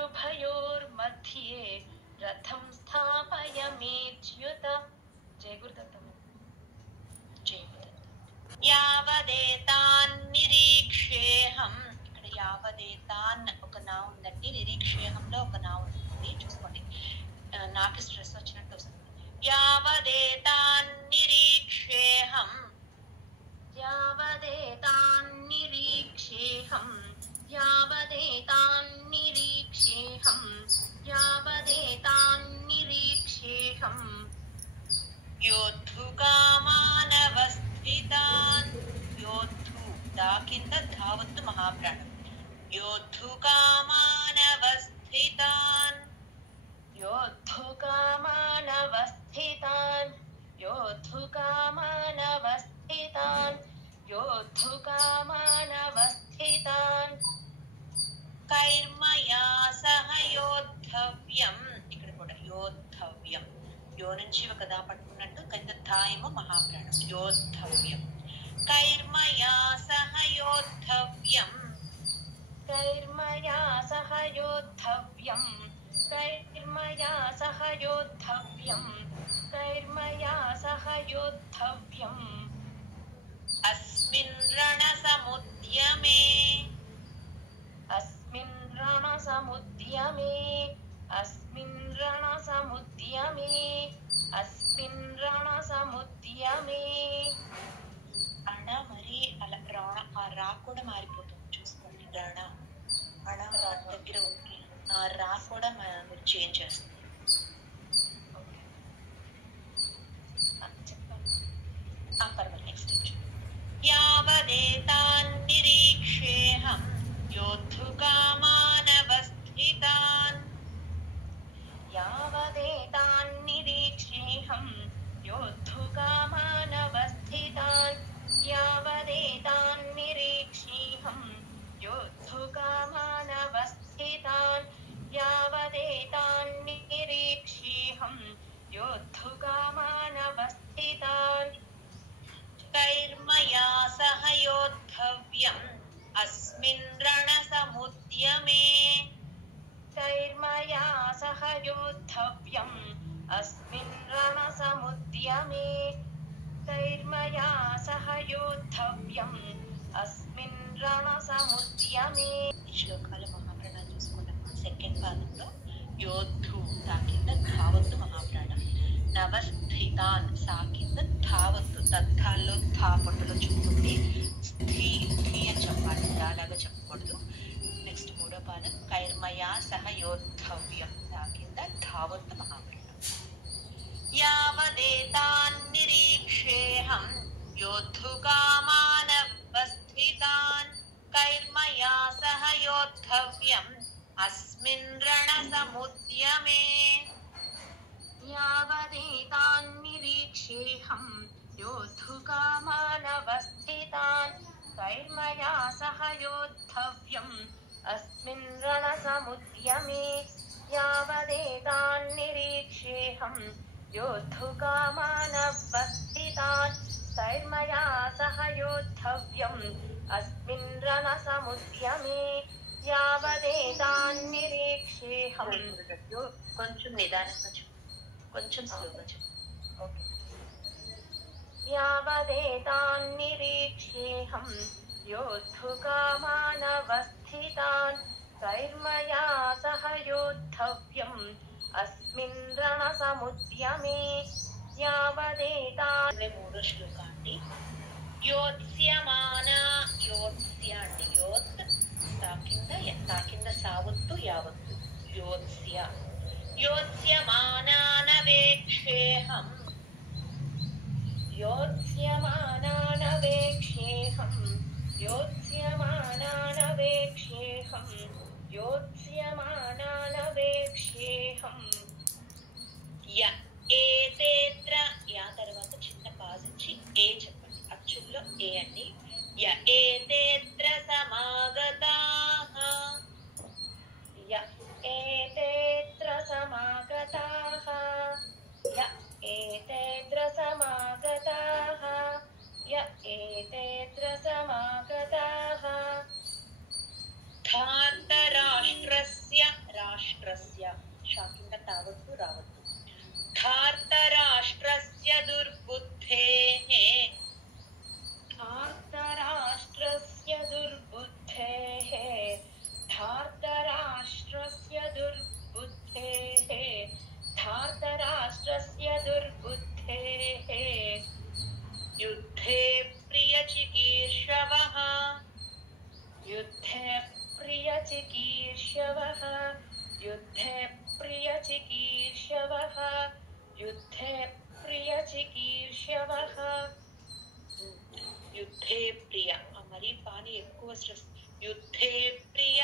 गुरुभयोर्मध्ये रथं स्थापयाम्युत। जय गुरुदत्त। जय गुरुदत्त। యావదేతాన్ నిరీక్షేహం, ఇక్కడ యావదేతాన్ ఒక నా ఉందండి, నిరీక్షేహంలో ఒక నా ఉంది, చూసుకోండి. నాకు స్ట్రెస్ వచ్చినట్టు వస్తుంది. యావదేతాన్ నిరీక్షేహం, యావదేతాన్ నిరీక్షేహం, యావదేతాన్ నిరీక్షేహం, యావదేతాన్ నిరీక్షేహం योद्धुकामानवस्थितान्। योद्धु दा किंद धावत्तु महाप्राणं। योद्धुकामानवस्थितान्, योद्धुकामानवस्थितान्, योद्धुकामानवस्थितान्, योद्धुकामानवस्थितान् कैर्मया सह योद्धव्यं। ఇక్కడ కూడా యోద్ధవ్యం, యో నుంచి ఒక దా పట్టుకున్నట్టు, కింద ధా ఏమో మహాప్రాణం. యోద్ధవ్యం. కైర్మయా సహ యోద్ధవ్యం, కైర్మయా సహ యోద్ధవ్యం, కైర్మయా సహ యోద్ధవ్యం, కైర్మయా సహ యోద్ధవ్యం అస్మిన్ రణసముద్యమే, అస్మిన్ రణసముద్యమే, अस्मिन् रणसमुद्यमे, अस्मिन् रणसमुद्यमे। అణ మరి అలా రాణ, ఆ రా కూడా మారిపోతుంది, చూసుకోండి. రణ అణ రా దగ్గర ఉంది, ఆ రా కూడా మీరు చేంజ్ చేస్తుంది. పర్వాలేదు, నెక్స్ట్. యావదేతాన్ నిరీక్షేహం योद्धुकामानवस्थितान्, यावदेतान् निरीक्षेऽहं योद्धुकामानवस्थितान्, यावदेतान् निरीक्षेऽहं योद्धुकामानवस्थितान्, यावदेतान् निरीक्षेऽहं योद्धुकामानवस्थितान् कैर्मया सह योद्धव्यम् अस्मिन् रणसमुद्यमे, कैर्मया सह योद्धव्यम् अस्मिन् रणसमुद्यमे, कैर्मया सह योद्धव्यम् अस्मिन् రణసముద్యమే। ఈ శ్లోకాల మహాప్రాణాలు చూసుకున్నాం. సెకండ్ భాగంలో యోద్ధు తా కింద ధావత్తు మహాప్రాణం, నవస్థితాన్ సా కింద ధావత్తు, తద్ధాల్లో ధా పొట్టులో చూపుతుంది, స్థి స్థి అని చెప్పాలి, దాలాగా చెప్పకూడదు. నెక్స్ట్ మూడో పాదం కైర్మయా సహ యోద్ధవ్యం, దా కింద ధావత్తు మహాప్రాణం. యావదేతాన్ నిరీక్షేహం योद्धुकामानवस्थितान् कैर्मया सह योद्धव्यम् अस्मिन् रणसमुद्यमे, यावदेतान् निरीक्षेऽहं योद्धुकामानवस्थितान् कैर्मया सह योद्धव्यम् अस्मिन् रणसमुद्यमे, यावदेतान् निरीक्षेऽहं योद्धुकामानवस्थितान् कैर्मया सह योद्धव्यम् अस्मिन् रणसमुद्यमे, यावदेतान् निरीक्षेऽहं కొంచెం నిదానంగా చెప్పు, కొంచెం స్లోగా చెప్పు. ఓకే. యావదేతాన్ నిరీక్షేऽహం योद्धुकामानवस्थितान् कैर्मया सह योद्धव्यम् अस्मिन् रणसमुद्यमे, యావదేతాన్. మూడో శ్లోకం అండి. యోత్స్యమాన, యోత్స్య అండి, యోత్ తా కింద సావత్తు యావత్తు, యోత్స్య. యోత్స్యమానానవేక్షేహం, యోత్స్యమానానవేక్షేహం, యోత్స్యమానానవేక్షేహం, యోత్స్యమానానవేక్షేహం య ఏతేత్ర, యా తర్వాత చిన్న పాజ్ ఇచ్చి ఏ చెప్పండి, అచ్చుల్లో ఏ అండి. య ఏతేత్ర సమాగతాః, య ఏతేత్ర సమాగతాః, య ఏతేత్ర సమాగతాః, య ఏతేత్ర సమాగతాః ధార్తరాష్ట్రస్య, युद्धे प्रियचिकीर्षवः युद्धे प्रियचिकीर्षवः युद्धे प्रियचिकीर्षवः युद्धे प्रियचिकीर्षवः युद्धे प्रिय మరి పాని ఎక్కువ స్ట్రెస్ యుద్ధే ప్రియ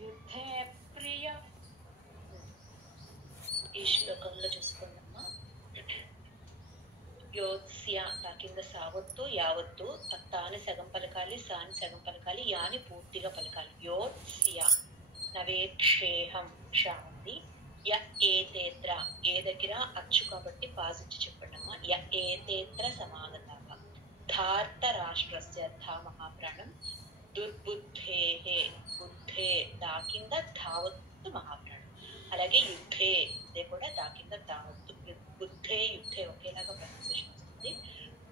యుద్ధే ప్రియ ఈ శ్లోకంలో చూసుకున్నామా యోత్స్య తా కింద సావత్తు యావత్తు తాని సగం పలకాలి సాని సగం పలకాలి యాని పూర్తిగా పలకాలి యోత్స్య నవేక్షేహం క్ష ఉంది య ఏతేత్ర ఏ దగ్గర అచ్చు కాబట్టి పాజిటివ్ చెప్పండమ్మా య ఏతేత్ర సమాగతాః ధార్త రాష్ట్రస్య ధా మహాప్రాణం దుర్బుద్ధేహే బుద్ధే దా కింద ధావత్తు మహాప్రాణం అలాగే యుద్ధే ఇదే కూడా దా కింద ధావత్తు బుద్ధే యుద్ధే ఒకేలాగా ప్రొనౌన్సియేషన్ వస్తుంది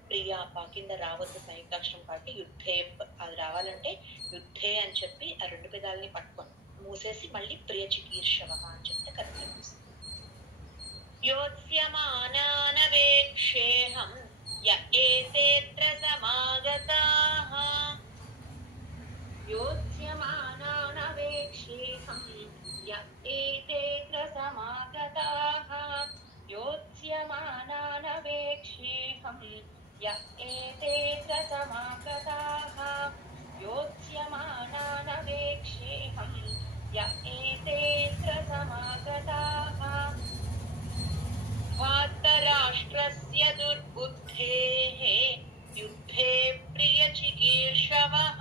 ప్రియా పా కింద రావద్దు సంయుక్తాక్షరం కాబట్టి యుద్ధే అది రావాలంటే యుద్ధే అని చెప్పి ఆ రెండు పెదాలని పట్టుకొని మూసేసి మళ్ళీ ప్రియ చికీర్షవ అని చెప్తే కరెక్ట్ వస్తుంది యోత్స్యమానానవేక్షేహం య ఏతేత్ర సమాగతాః యోత్స్యమానానవేక్షేహం య ఏతేత్ర సమాగతాః యోత్స్యమానానవేక్షేహం య ఏతేత్ర సమాగతాః యోత్స్యమానానవేక్షేహం య ఏతేత్ర సమాగతాః ధార్తరాష్ట్రస్య దుర్బుద్ధేః యుద్ధే ప్రియచికీర్షవः